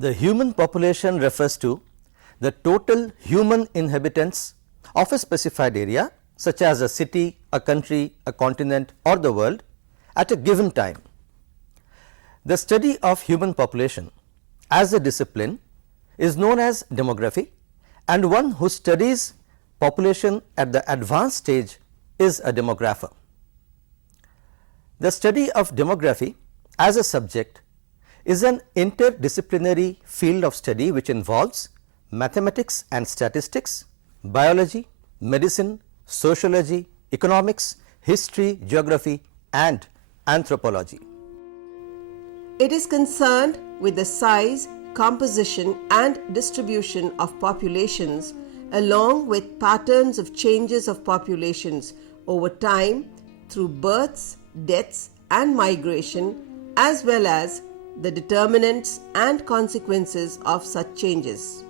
The human population refers to the total human inhabitants of a specified area, such as a city, a country, a continent or the world at a given time. The study of human population as a discipline is known as demography, and one who studies population at the advanced stage is a demographer. The study of demography as a subject is an interdisciplinary field of study which involves mathematics and statistics, biology, medicine, sociology, economics, history, geography and anthropology. It is concerned with the size, composition and distribution of populations along with patterns of changes of populations over time through births, deaths and migration, as well as the determinants and consequences of such changes.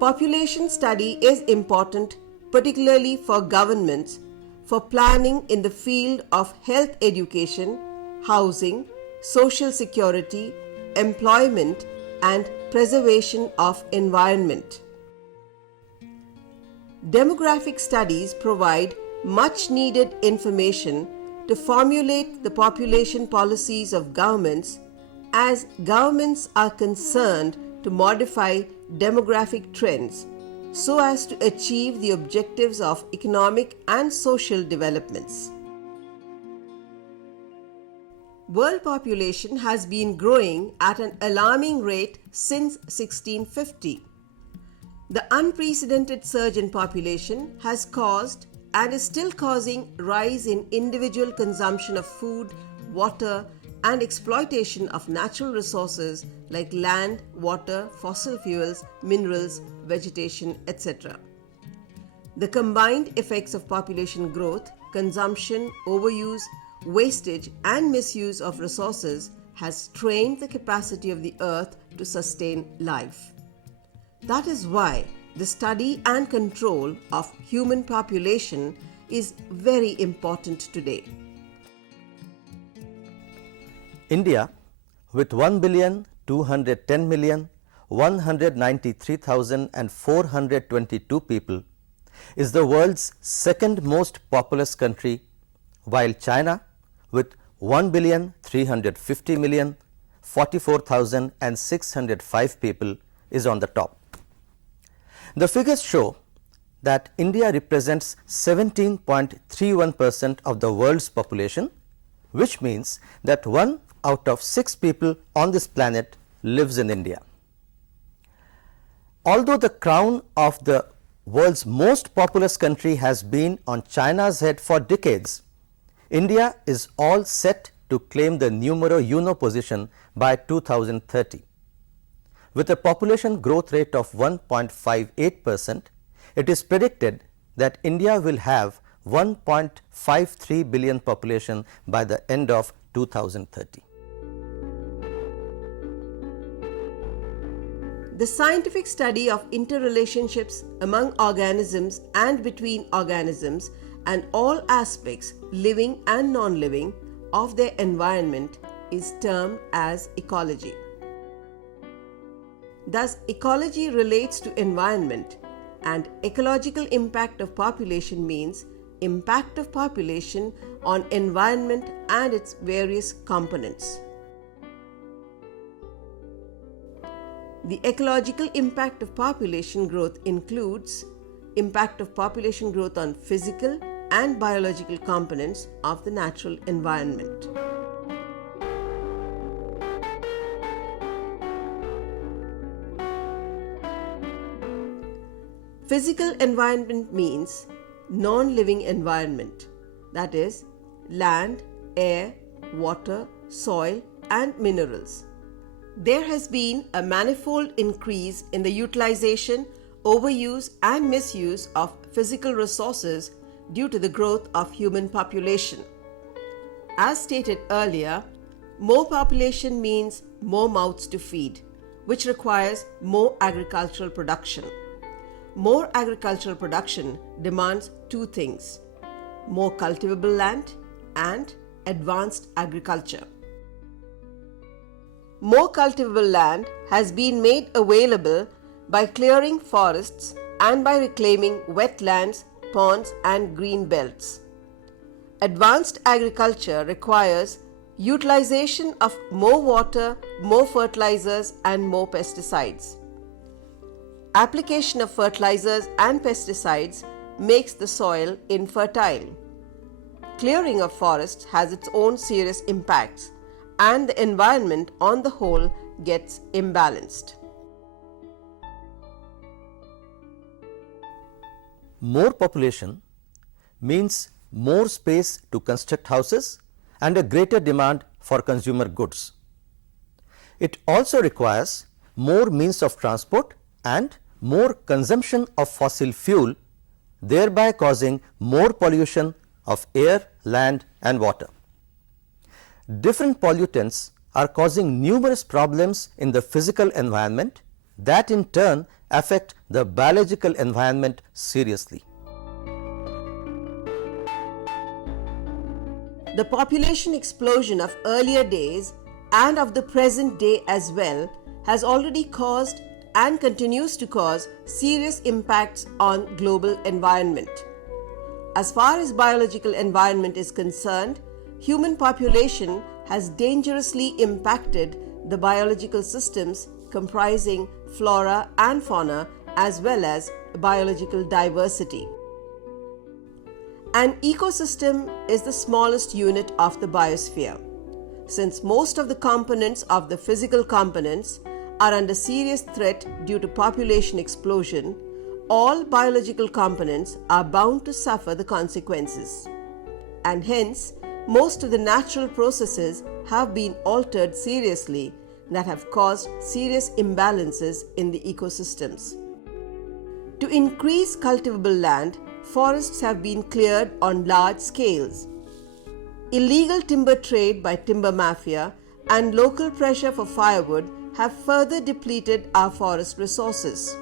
Population study is important particularly for governments for planning in the field of health education, housing, social security, employment and preservation of environment. Demographic studies provide much needed information to formulate the population policies of governments, as governments are concerned to modify demographic trends so as to achieve the objectives of economic and social developments. World population has been growing at an alarming rate since 1650. The unprecedented surge in population has caused and is still causing rise in individual consumption of food, water and exploitation of natural resources like land, water, fossil fuels, minerals, vegetation, etc. The combined effects of population growth, consumption, overuse, wastage and misuse of resources has strained the capacity of the earth to sustain life. That is why the study and control of human population is very important today. India, with 1,210,193,422 people, is the world's second most populous country, while China, with 1,350,044,605 people, is on the top. The figures show that India represents 17.31% of the world's population, which means that 1 out of 6 people on this planet lives in India. Although the crown of the world's most populous country has been on China's head for decades, India is all set to claim the numero uno position by 2030. With a population growth rate of 1.58%, it is predicted that India will have 1.53 billion population by the end of 2030. The scientific study of interrelationships among organisms and between organisms and all aspects, living and non-living, of their environment is termed as ecology. Thus, ecology relates to environment, and ecological impact of population means impact of population on environment and its various components. The ecological impact of population growth includes impact of population growth on physical and biological components of the natural environment. Physical environment means non-living environment, that is, land, air, water, soil, and minerals. There has been a manifold increase in the utilization, overuse, and misuse of physical resources due to the growth of human population. As stated earlier, more population means more mouths to feed, which requires more agricultural production. More agricultural production demands two things: more cultivable land and advanced agriculture. more cultivable land has been made available by clearing forests and by reclaiming wetlands, ponds, and green belts. Advanced agriculture requires utilization of more water, more fertilizers, and more pesticides. Application of fertilizers and pesticides makes the soil infertile. Clearing of forests has its own serious impacts, and the environment on the whole gets imbalanced. More population means more space to construct houses and a greater demand for consumer goods. It also requires more means of transport and more consumption of fossil fuel, thereby causing more pollution of air, land, and water. Different pollutants are causing numerous problems in the physical environment that in turn affect the biological environment seriously. The population explosion of earlier days and of the present day as well has already caused and continues to cause serious impacts on global environment. As far as biological environment is concerned, human population has dangerously impacted the biological systems comprising flora and fauna as well as biological diversity. An ecosystem is the smallest unit of the biosphere. Since most of the components of the physical components are under serious threat due to population explosion, all biological components are bound to suffer the consequences. And hence, most of the natural processes have been altered seriously that have caused serious imbalances in the ecosystems. To increase cultivable land, forests have been cleared on large scales. Illegal timber trade by timber mafia and local pressure for firewood have further depleted our forest resources.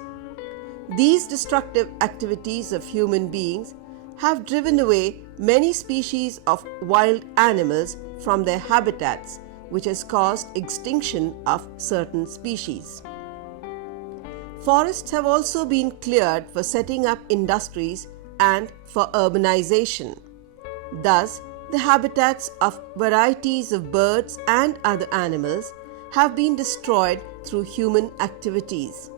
These destructive activities of human beings have driven away many species of wild animals from their habitats, which has caused extinction of certain species. Forests have also been cleared for setting up industries and for urbanization. Thus, the habitats of varieties of birds and other animals have been destroyed through human activities.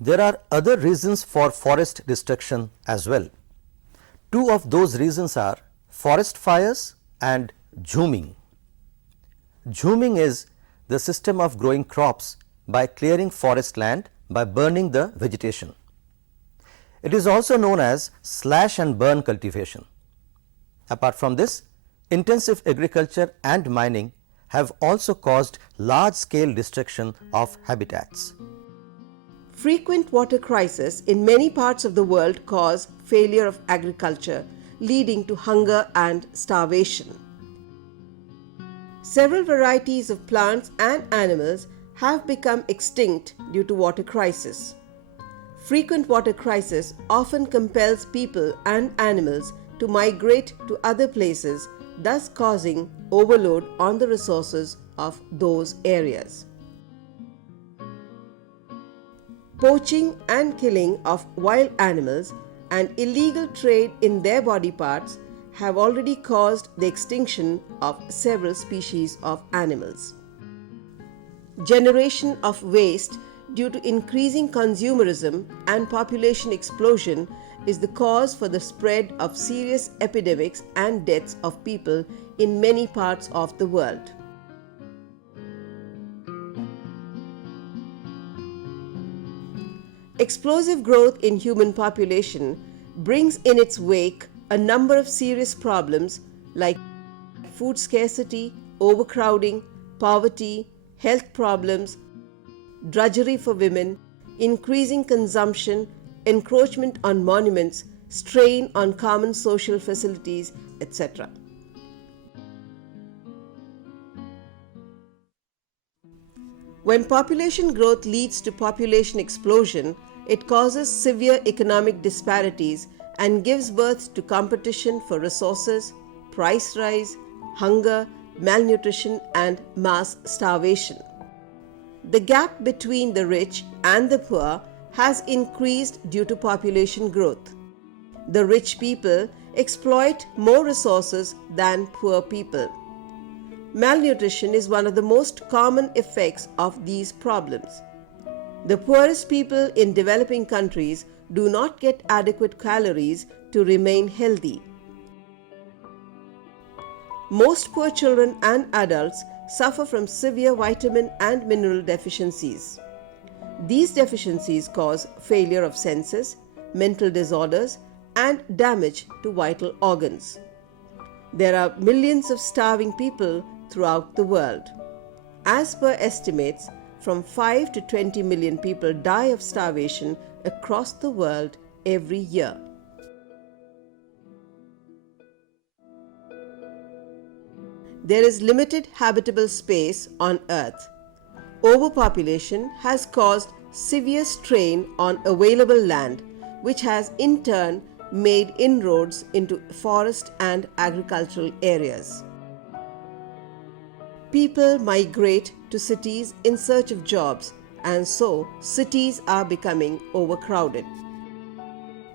There are other reasons for forest destruction as well. Two of those reasons are forest fires and jhuming. Jhuming is the system of growing crops by clearing forest land by burning the vegetation. It is also known as slash and burn cultivation. Apart from this, intensive agriculture and mining have also caused large-scale destruction of habitats. Frequent water crises in many parts of the world cause failure of agriculture, leading to hunger and starvation. Several varieties of plants and animals have become extinct due to water crisis. Frequent water crisis often compels people and animals to migrate to other places, thus causing overload on the resources of those areas. Poaching and killing of wild animals and illegal trade in their body parts have already caused the extinction of several species of animals. Generation of waste due to increasing consumerism and population explosion is the cause for the spread of serious epidemics and deaths of people in many parts of the world. Explosive growth in human population brings in its wake a number of serious problems like food scarcity, overcrowding, poverty, health problems, drudgery for women, increasing consumption, encroachment on monuments, strain on common social facilities, etc. When population growth leads to population explosion, it causes severe economic disparities and gives birth to competition for resources, price rise, hunger, malnutrition, and mass starvation. The gap between the rich and the poor has increased due to population growth. The rich people exploit more resources than poor people. Malnutrition is one of the most common effects of these problems. The poorest people in developing countries do not get adequate calories to remain healthy. Most poor children and adults suffer from severe vitamin and mineral deficiencies. These deficiencies cause failure of senses, mental disorders, and damage to vital organs. There are millions of starving people throughout the world. As per estimates, from 5 to 20 million people die of starvation across the world every year. There is limited habitable space on Earth. Overpopulation has caused severe strain on available land, which has in turn made inroads into forest and agricultural areas. People migrate to cities in search of jobs, and so cities are becoming overcrowded.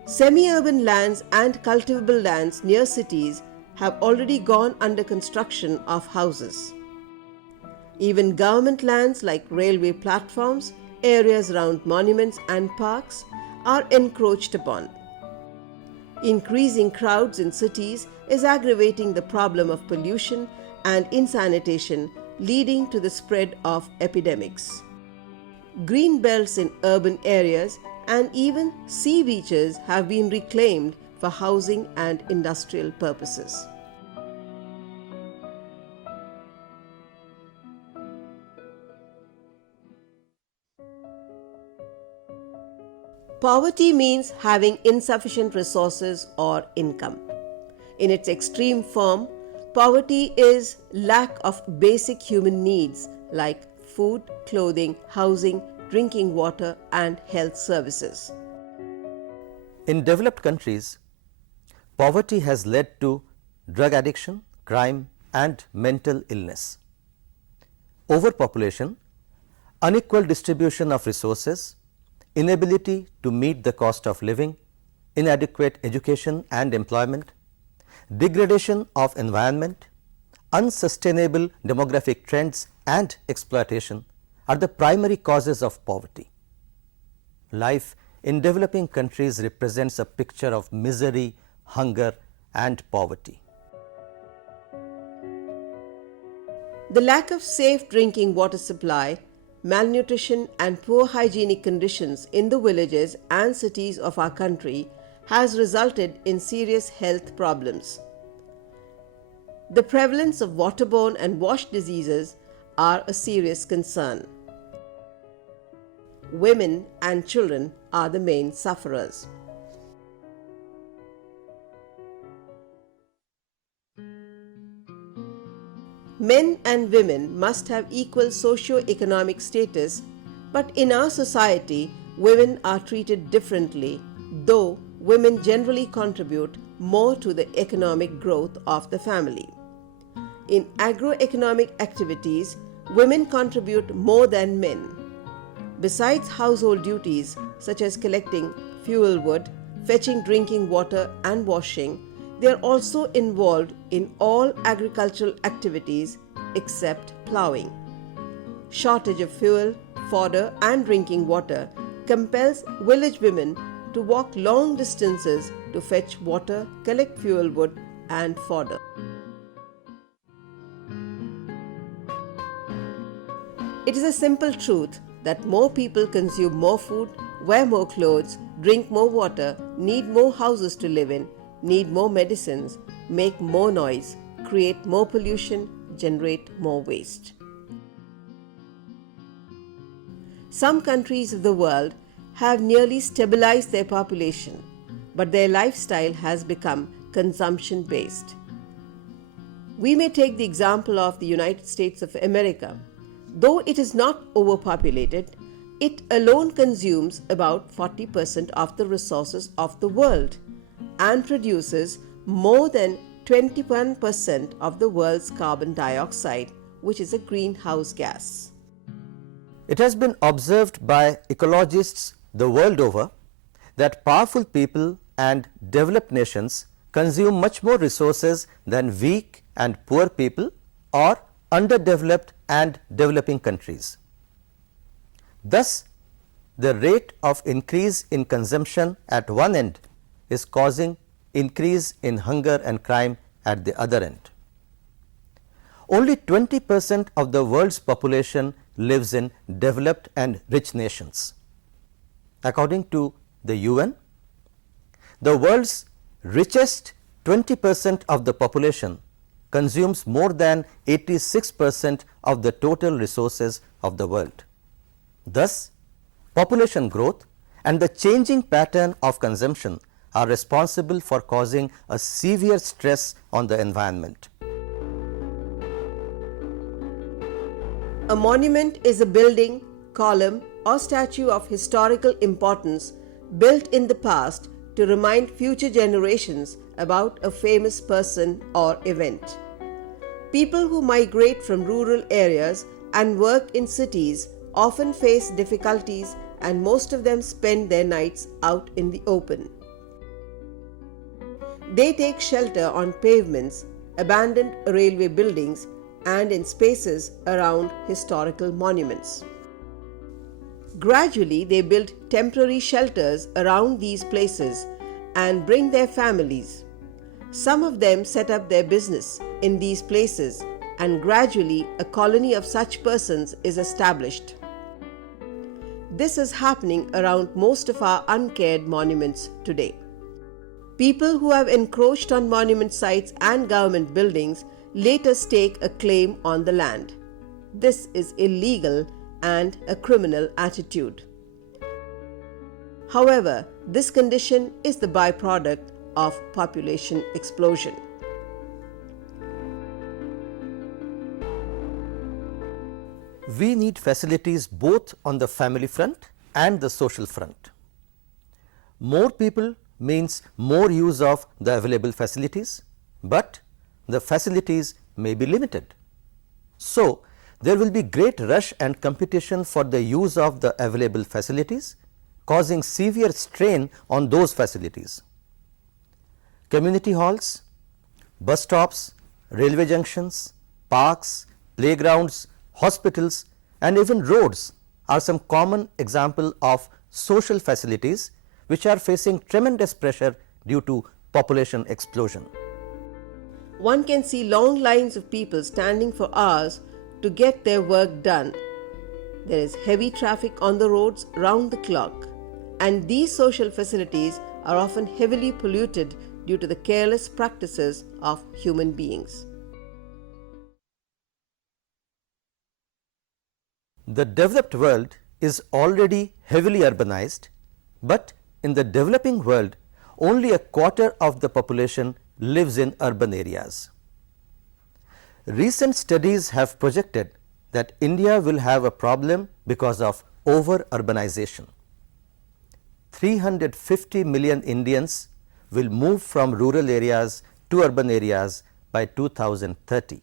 Semi-urban lands and cultivable lands near cities have already gone under construction of houses. Even government lands like railway platforms, areas around monuments and parks are encroached upon. Increasing crowds in cities is aggravating the problem of pollution and insanitation, leading to the spread of epidemics. Green belts in urban areas and even sea beaches have been reclaimed for housing and industrial purposes. Poverty means having insufficient resources or income. In its extreme form, poverty is lack of basic human needs like food, clothing, housing, drinking water, and health services. In developed countries, poverty has led to drug addiction, crime, and mental illness. Overpopulation, unequal distribution of resources, inability to meet the cost of living, inadequate education and employment, degradation of environment, unsustainable demographic trends and exploitation are the primary causes of poverty. Life in developing countries represents a picture of misery, hunger, and poverty. The lack of safe drinking water supply, malnutrition, and poor hygienic conditions in the villages and cities of our country has resulted in serious health problems. The prevalence of waterborne and wash diseases are a serious concern. Women and children are the main sufferers. Men and women must have equal socio-economic status, but in our society, women are treated differently, though women generally contribute more to the economic growth of the family. In agroeconomic activities, women contribute more than men. Besides household duties such as collecting fuel wood, fetching drinking water, and washing, they are also involved in all agricultural activities except ploughing. Shortage of fuel, fodder, and drinking water compels village women to walk long distances to fetch water, collect fuel wood, and fodder. It is a simple truth that more people consume more food, wear more clothes, drink more water, need more houses to live in, need more medicines, make more noise, create more pollution, generate more waste. Some countries of the world have nearly stabilized their population, but their lifestyle has become consumption-based. We may take the example of the United States of America. Though it is not overpopulated, it alone consumes about 40% of the resources of the world and produces more than 21% of the world's carbon dioxide, which is a greenhouse gas. It has been observed by ecologists the world over that powerful people and developed nations consume much more resources than weak and poor people or underdeveloped and developing countries. Thus, the rate of increase in consumption at one end is causing increase in hunger and crime at the other end. Only 20% of the world's population lives in developed and rich nations. According to the UN, the world's richest 20% of the population consumes more than 86% of the total resources of the world. Thus, population growth and the changing pattern of consumption are responsible for causing a severe stress on the environment. A monument is a building, column, or statue of historical importance built in the past to remind future generations about a famous person or event. People who migrate from rural areas and work in cities often face difficulties, and most of them spend their nights out in the open. They take shelter on pavements, abandoned railway buildings, and in spaces around historical monuments. Gradually, they build temporary shelters around these places and bring their families. Some of them set up their business in these places, and gradually a colony of such persons is established. This is happening around most of our uncared monuments today. People who have encroached on monument sites and government buildings later stake a claim on the land. This is illegal and a criminal attitude. However, this condition is the byproduct of population explosion. We need facilities both on the family front and the social front. More people means more use of the available facilities, but the facilities may be limited. So, there will be great rush and competition for the use of the available facilities, causing severe strain on those facilities. Community halls, bus stops, railway junctions, parks, playgrounds, hospitals, and even roads are some common example of social facilities which are facing tremendous pressure due to population explosion. One can see long lines of people standing for hours to get their work done. There is heavy traffic on the roads round the clock, and these social facilities are often heavily polluted due to the careless practices of human beings. The developed world is already heavily urbanized, but in the developing world, only a quarter of the population lives in urban areas. Recent studies have projected that India will have a problem because of over-urbanization. 350 million Indians will move from rural areas to urban areas by 2030.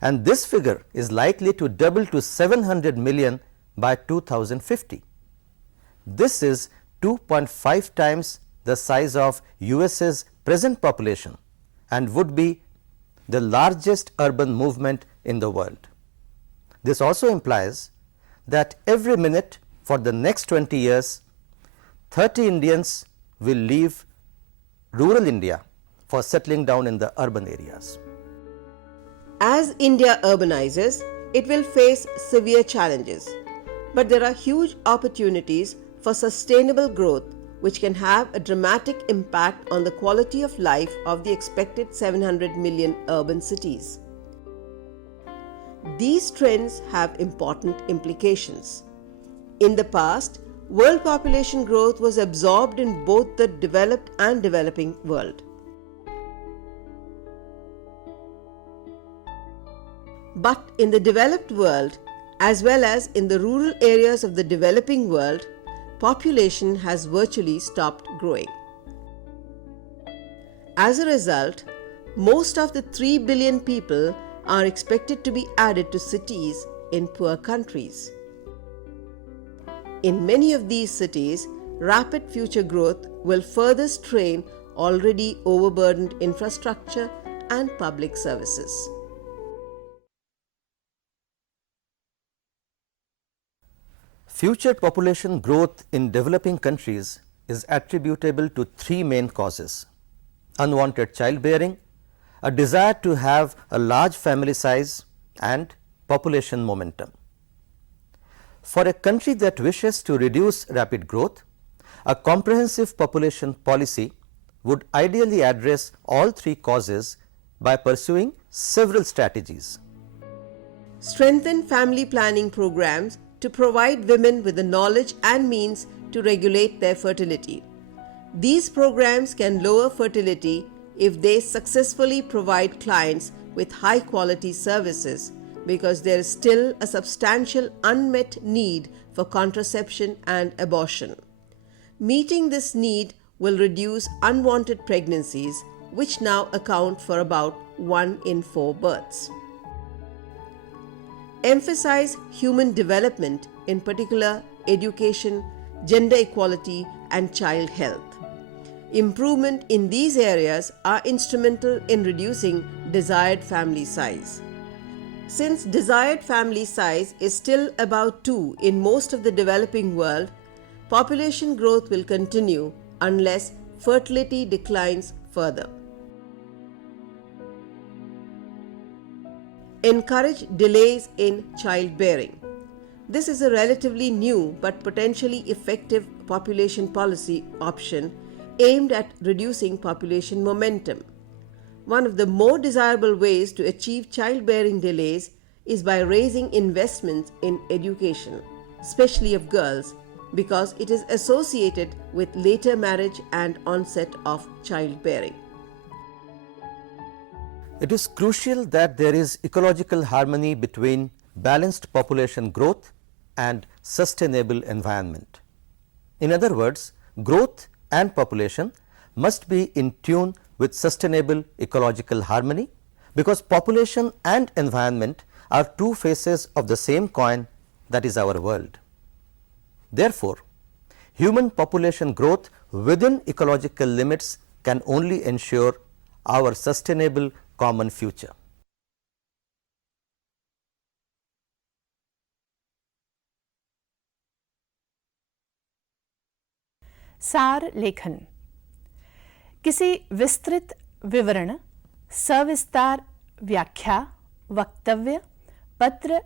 And this figure is likely to double to 700 million by 2050. This is 2.5 times the size of US's present population and would be the largest urban movement in the world. This also implies that every minute for the next 20 years, 30 Indians will leave rural India for settling down in the urban areas. As India urbanizes, it will face severe challenges, but there are huge opportunities for sustainable growth which can have a dramatic impact on the quality of life of the expected 700 million urban cities. These trends have important implications. In the past, world population growth was absorbed in both the developed and developing world. But in the developed world, as well as in the rural areas of the developing world, population has virtually stopped growing. As a result, most of the 3 billion people are expected to be added to cities in poor countries. In many of these cities, rapid future growth will further strain already overburdened infrastructure and public services. Future population growth in developing countries is attributable to three main causes: unwanted childbearing, a desire to have a large family size, and population momentum. For a country that wishes to reduce rapid growth, a comprehensive population policy would ideally address all three causes by pursuing several strategies. Strengthen family planning programs to provide women with the knowledge and means to regulate their fertility. These programs can lower fertility if they successfully provide clients with high quality services, because there is still a substantial unmet need for contraception and abortion. Meeting this need will reduce unwanted pregnancies, which now account for about 1 in 4 births. Emphasize human development, in particular education, gender equality, and child health. Improvement in these areas are instrumental in reducing desired family size. Since desired family size is still about 2 in most of the developing world, population growth will continue unless fertility declines further. Encourage delays in childbearing. This is a relatively new but potentially effective population policy option aimed at reducing population momentum. One of the more desirable ways to achieve childbearing delays is by raising investments in education, especially of girls, because it is associated with later marriage and onset of childbearing. It is crucial that there is ecological harmony between balanced population growth and sustainable environment. In other words, growth and population must be in tune with sustainable ecological harmony, because population and environment are two faces of the same coin, that is our world. Therefore, human population growth within ecological limits can only ensure our sustainable common future. सार लेखन: किसी विस्तृत विवरण, सविस्तार व्याख्या, वक्तव्य, पत्र